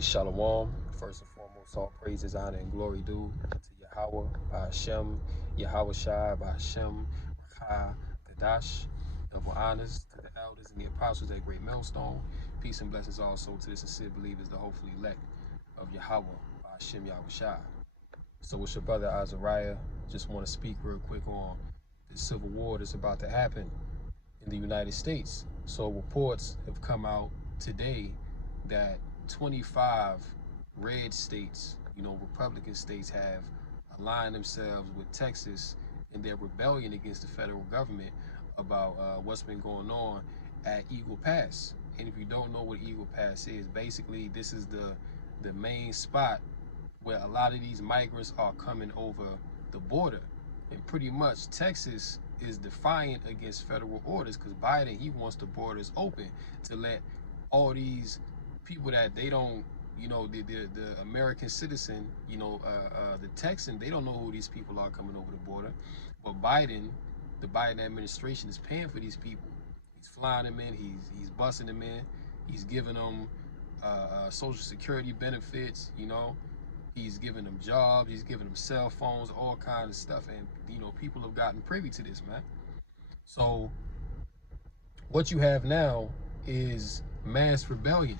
Shalom. First and foremost, all praises, honor, and glory due unto Yahweh, by Hashem, Yahweh Shai, by Hashem, Rakah, Kadash. Double honors to the elders and the apostles at Great Millstone. Peace and blessings also to the sincere believers, the hopefully elect of Yahweh, by Hashem, Yahweh Shai. So it's your brother Azariah. Just want to speak real quick on the civil war that's about to happen in the United States. So reports have come out today that 25 red states, Republican states, have aligned themselves with Texas in their rebellion against the federal government about what's been going on at Eagle Pass. And if you don't know what Eagle Pass is, basically this is the main spot where a lot of these migrants are coming over the border. And pretty much Texas is defiant against federal orders because Biden, he wants the borders open to let all these people that they don't, the American citizen, the Texan, they don't know who these people are coming over the border. But Biden, the Biden administration is paying for these people. He's flying them in, he's busing them in, he's giving them Social Security benefits, He's giving them jobs, he's giving them cell phones, all kinds of stuff. And, people have gotten privy to this, man. So what you have now is mass rebellion,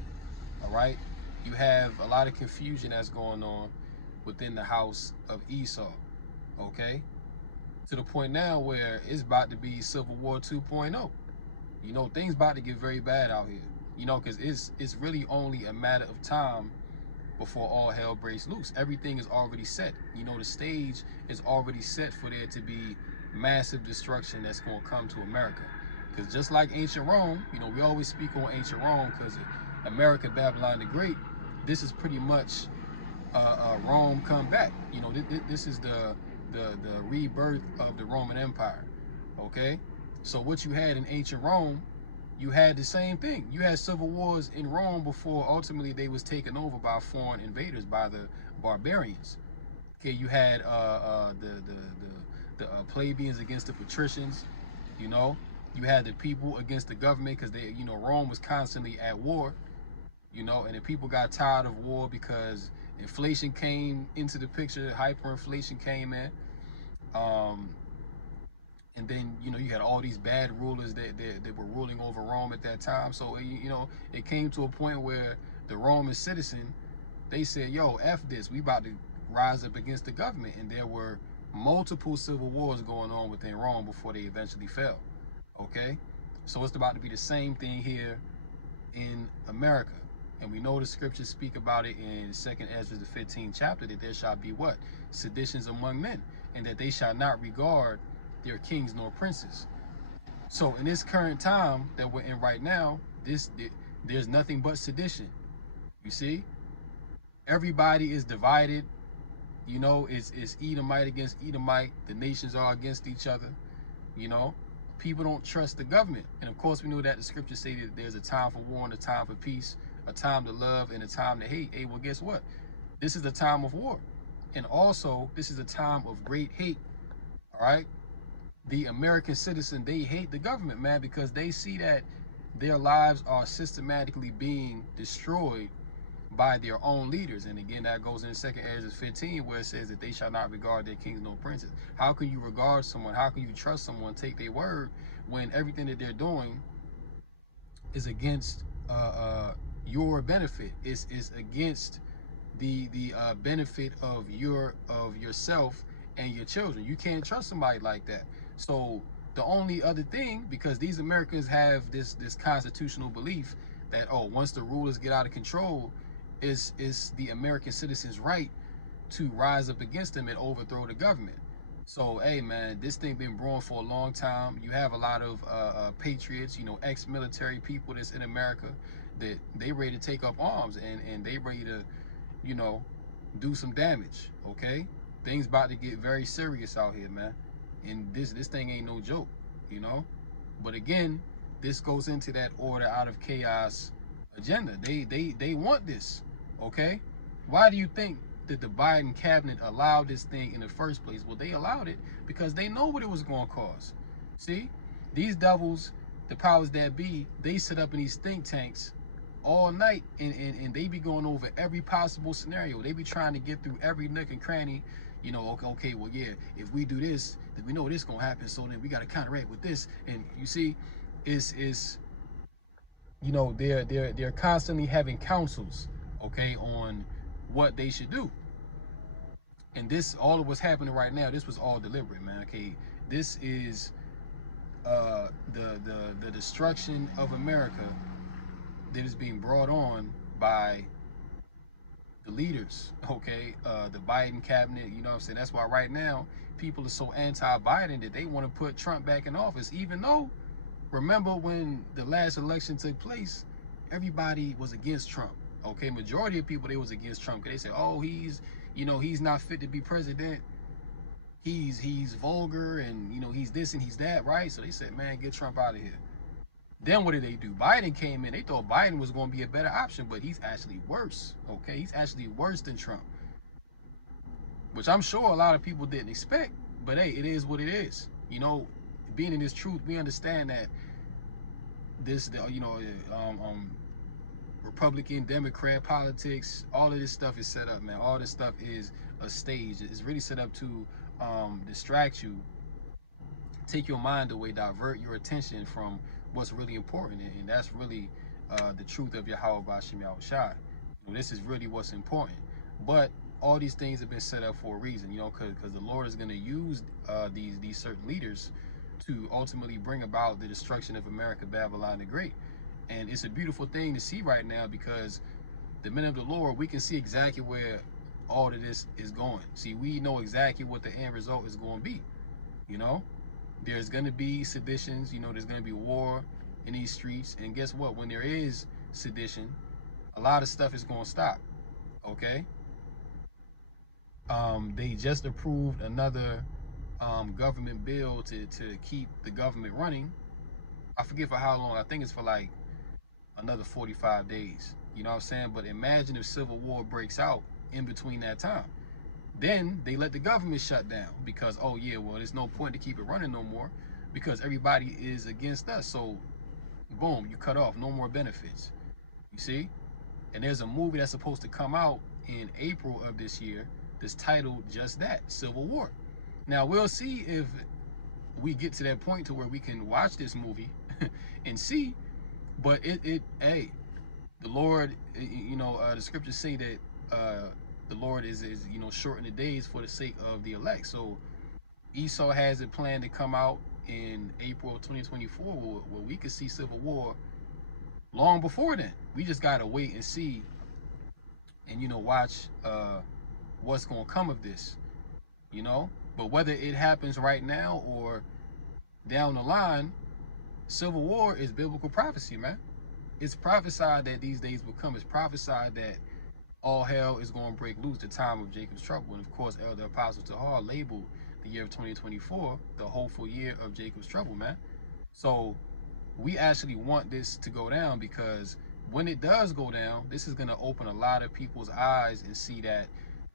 all right? You have a lot of confusion that's going on within the house of Esau, okay? To the point now where it's about to be Civil War 2.0. Things about to get very bad out here, because it's really only a matter of time before all hell breaks loose. Everything is already set. The stage is already set for there to be massive destruction that's going to come to America. Because just like ancient Rome, we always speak on ancient Rome because America, Babylon the Great, this is pretty much Rome come back. This is the rebirth of the Roman Empire, okay? So what you had in ancient Rome, you had the same thing. You had civil wars in Rome before ultimately they was taken over by foreign invaders, by the barbarians. Okay, you had the plebeians against the patricians. You had the people against the government because they, Rome was constantly at war. And the people got tired of war because inflation came into the picture, hyperinflation came in. And then, you had all these bad rulers that were ruling over Rome at that time. So, it came to a point where the Roman citizen, they said, yo, F this, we about to rise up against the government. And there were multiple civil wars going on within Rome before they eventually fell, okay? So it's about to be the same thing here in America. And we know the scriptures speak about it in 2nd Ezra, the 15th chapter, that there shall be what? Seditions among men, and that they shall not regard their kings nor princes. So in this current time that we're in right now, there's nothing but sedition. You see? Everybody is divided. It's Edomite against Edomite. The nations are against each other. People don't trust the government. And of course, we know that the scriptures say that there's a time for war and a time for peace, a time to love and a time to hate. Hey, well, guess what? This is a time of war. And also, this is a time of great hate. All right? The American citizen, they hate the government, man, because they see that their lives are systematically being destroyed by their own leaders. And again, that goes in 2nd Ezra 15, where it says that they shall not regard their kings nor princes. How can you regard someone? How can you trust someone, take their word, when everything that they're doing is against your benefit? It's against the benefit of yourself and your children. You can't trust somebody like that. So the only other thing, because these Americans have this constitutional belief that, oh, once the rulers get out of control, is the American citizens' right to rise up against them and overthrow the government. So, hey, man, this thing been brewing for a long time. You have a lot of patriots, ex-military people that's in America that they ready to take up arms and they ready to, do some damage, okay? Things about to get very serious out here, man. And this thing ain't no joke, But again, this goes into that order out of chaos agenda. They want this, okay? Why do you think that the Biden cabinet allowed this thing in the first place? Well, they allowed it because they know what it was going to cause. See, these devils, the powers that be, they sit up in these think tanks all night, and they be going over every possible scenario. They be trying to get through every nook and cranny. You know, okay, well, yeah, if we do this, then we know this gonna happen. So then we gotta counteract with this. And you see, is you know, they're constantly having counsels, okay, on what they should do. And this, all of what's happening right now, this was all deliberate, man. Okay, this is the destruction of America that is being brought on by the leaders, okay, the Biden cabinet. You know what I'm saying? That's why right now people are so anti-Biden that they want to put Trump back in office, even though, remember when the last election took place, everybody was against Trump. Okay, majority of people, they was against Trump because they said, oh, he's, you know, he's not fit to be president. He's vulgar, and you know, he's this and he's that, right? So they said, man, get Trump out of here. Then what did they do? Biden came in. They thought Biden was going to be a better option, but he's actually worse. Okay, he's actually worse than Trump, which I'm sure a lot of people didn't expect. But hey, it is what it is. You know, being in this truth, we understand that this, you know, Republican, Democrat politics, all of this stuff is set up, man. All this stuff is a stage. It's really set up to distract you, take your mind away, divert your attention from what's really important, and that's really the truth of Yahweh Bashim Yahushai. You know, this is really what's important. But all these things have been set up for a reason, you know, because the Lord is going to use these certain leaders to ultimately bring about the destruction of America, Babylon the Great. And it's a beautiful thing to see right now, because the men of the Lord, we can see exactly where all of this is going. See, we know exactly what the end result is going to be, you know. There's going to be seditions, you know, there's going to be war in these streets. And guess what? When there is sedition, a lot of stuff is going to stop, okay? They just approved another government bill to keep the government running. I forget for how long. I think it's for like another 45 days. You know what I'm saying? But imagine if civil war breaks out in between that time. Then they let the government shut down because, oh yeah, well, there's no point to keep it running no more because everybody is against us. So boom, you cut off, no more benefits. You see? And there's a movie that's supposed to come out in April of this year that's titled just that, Civil War. Now we'll see if we get to that point to where we can watch this movie and see. But hey, the Lord, you know, the scriptures say that the Lord is you know, shorten the days for the sake of the elect. So Esau has it planned to come out in April 2024, where we could see civil war long before then. We just gotta wait and see, and you know, watch what's gonna come of this, you know. But whether it happens right now or down the line, civil war is biblical prophecy, man. It's prophesied that these days will come. It's prophesied that all hell is going to break loose, the time of Jacob's trouble. And of course, Elder Apostle Tahar labeled the year of 2024 the hopeful year of Jacob's trouble, man. So we actually want this to go down, because when it does go down, this is going to open a lot of people's eyes and see that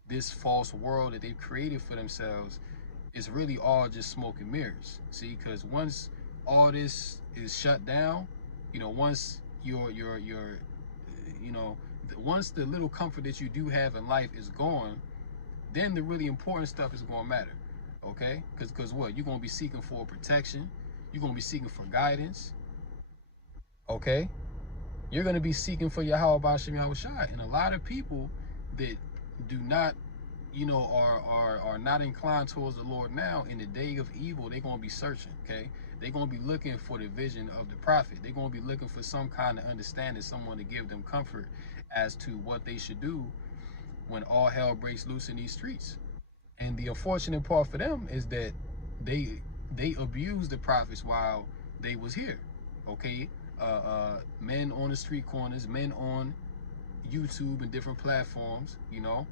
this false world that they've created for themselves is really all just smoke and mirrors. See, because once all this is shut down, you know, once your you know, once the little comfort that you do have in life is gone, then the really important stuff is going to matter, okay? Because what? You're going to be seeking for protection. You're going to be seeking for guidance, okay? You're going to be seeking for Yahweh Bashim Yahushai. And a lot of people that do not, you know, are not inclined towards the Lord now, in the day of evil, they're going to be searching, okay? They're going to be looking for the vision of the prophet. They're going to be looking for some kind of understanding, someone to give them comfort as to what they should do when all hell breaks loose in these streets. And the unfortunate part for them is that they abused the prophets while they was here, okay? Men on the street corners, men on YouTube and different platforms, you know,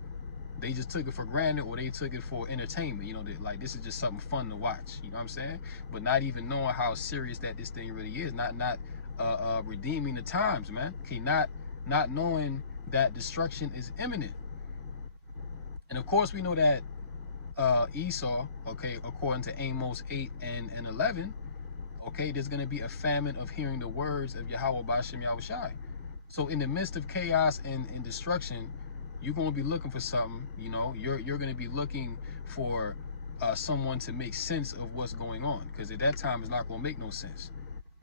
they just took it for granted, or they took it for entertainment, you know, that like this is just something fun to watch, you know what I'm saying? But not even knowing how serious that this thing really is, not redeeming the times, man. Okay, not knowing that destruction is imminent. And of course we know that Esau, okay, according to Amos 8 and 11, okay, there's going to be a famine of hearing the words of Yahweh Bashim Yahushai. So in the midst of chaos and destruction, you're going to be looking for something. You know, you're going to be looking for someone to make sense of what's going on, because at that time it's not going to make no sense.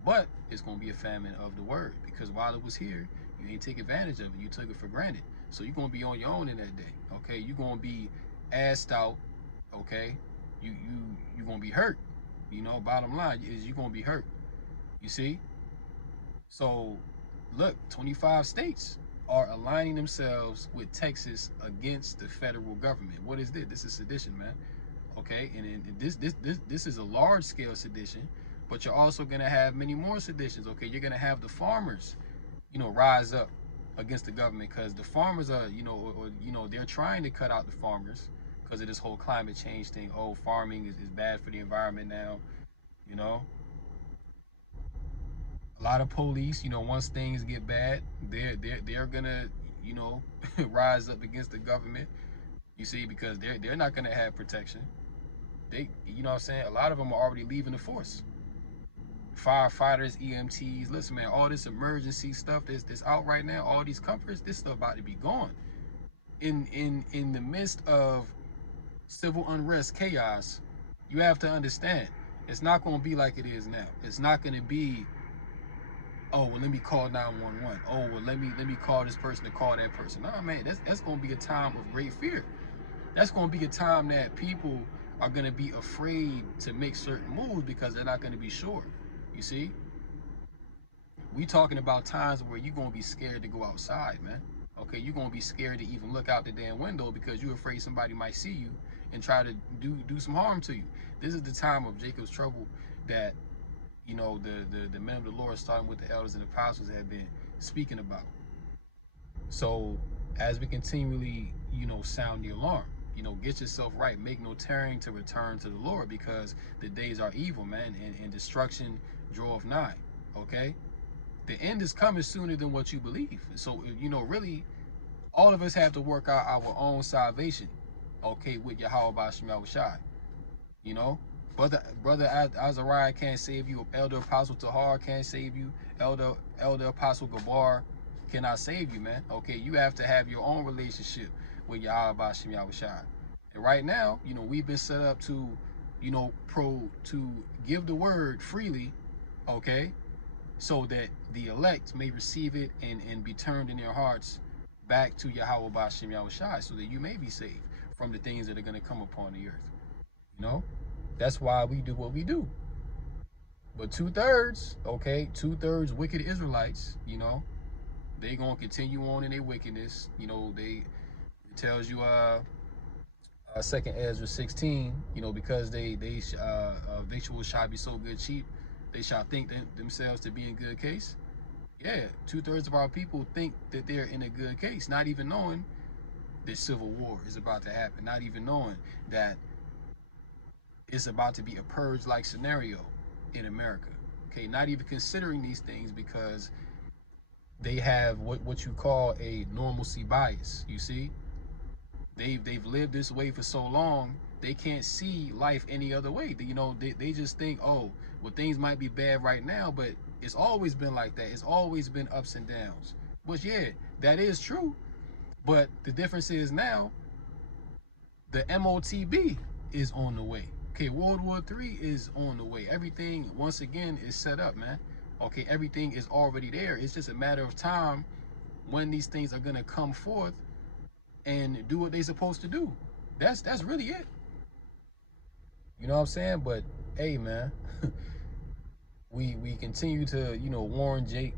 But it's going to be a famine of the word, because while it was here, you ain't take advantage of it. You took it for granted. So you're going to be on your own in that day. Okay, you're going to be assed out. Okay, you're going to be hurt. You know, bottom line is you're going to be hurt. You see. So look, 25 states are aligning themselves with Texas against the federal government. What is this? This is sedition, man. Okay, and this is a large scale sedition, but you're also gonna have many more seditions. Okay, you're gonna have the farmers, rise up against the government, because the farmers are, they're trying to cut out the farmers because of this whole climate change thing. Oh, farming is bad for the environment now. You know, a lot of police, once things get bad, they're gonna, you know, rise up against the government. You see, because they're not gonna have protection. You know what I'm saying? A lot of them are already leaving the force. Firefighters, EMTs. Listen, man, all this emergency stuff that's out right now, all these comforts, this stuff about to be gone. In the midst of civil unrest, chaos, you have to understand it's not going to be like it is now. It's not going to be, oh well, let me call 911. Oh well, let me call this person to call that person. No, man, that's going to be a time of great fear. That's going to be a time that people are going to be afraid to make certain moves because they're not going to be sure. You see, we talking about times where you're going to be scared to go outside, man. Okay, you're going to be scared to even look out the damn window because you're afraid somebody might see you and try to do some harm to you. This is the time of Jacob's trouble that, the men of the Lord, starting with the elders and apostles, have been speaking about. So as we continually, sound the alarm, get yourself right. Make no tarrying to return to the Lord, because the days are evil, man, and destruction draweth nigh. Okay? The end is coming sooner than what you believe. So, really, all of us have to work out our own salvation, okay, with Yahweh Bashim Yahushai. You know? Brother Azariah can't save you. Elder Apostle Tahar can't save you. Elder Apostle Gabar cannot save you, man. Okay, you have to have your own relationship with Yahweh Bashim Yahushai. And right now, we've been set up to, to give the word freely, okay, so that the elect may receive it and be turned in their hearts back to Yahweh Bashim Yahushai, so that you may be saved from the things that are going to come upon the earth. That's why we do what we do. But 2/3, okay, 2/3 wicked Israelites, they gonna continue on in their wickedness. It tells you second Ezra 16, because they victuals shall be so good cheap, they shall think themselves to be in good case. Yeah, 2/3 of our people think that they're in a good case, not even knowing that civil war is about to happen, not even knowing that it's about to be a purge-like scenario in America. Okay, not even considering these things because they have what you call a normalcy bias. You see, they've lived this way for so long, they can't see life any other way. They just think, oh, well, things might be bad right now, but it's always been like that. It's always been ups and downs. Which, yeah, that is true. But the difference is now the MOTB is on the way. Okay, World War III is on the way. Everything, once again, is set up, man. Okay, everything is already there. It's just a matter of time when these things are gonna come forth and do what they're supposed to do. That's really it. You know what I'm saying? But hey, man, we continue to warn Jake,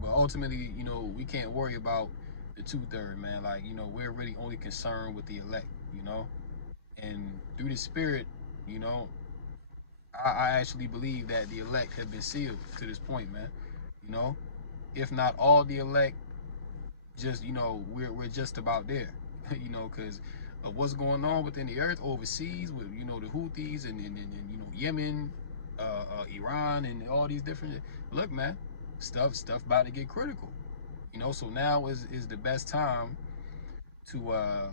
but ultimately we can't worry about the 2/3, man. Like we're really only concerned with the elect, and through the Spirit, you know, I actually believe that the elect have been sealed to this point, man. You know, if not all the elect, just we're just about there. Because of what's going on within the earth overseas with the Houthis and Yemen, Iran, and all these different. Look, man, stuff about to get critical. So now is the best time to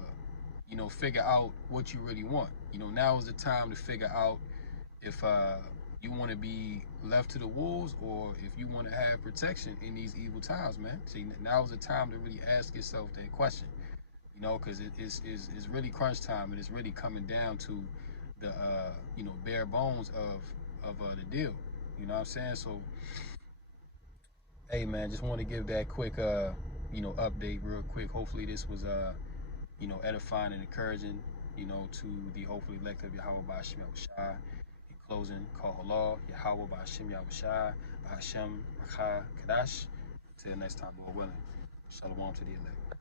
figure out what you really want. Now is the time to figure out if you want to be left to the wolves, or if you want to have protection in these evil times, man. See, now is the time to really ask yourself that question, you know, because it's really crunch time, and it's really coming down to the you know, bare bones of the deal. You know what I'm saying? So, hey, man, just want to give that quick you know, update real quick. Hopefully, this was you know, edifying and encouraging, you know, to the hopefully elect of Yahweh by Hashem Yahushua. In closing, call Allah, Yahweh by Hashem Yahushua, by Hashem Rakha Kadash. Until next time, Lord willing. Shalom to the elect.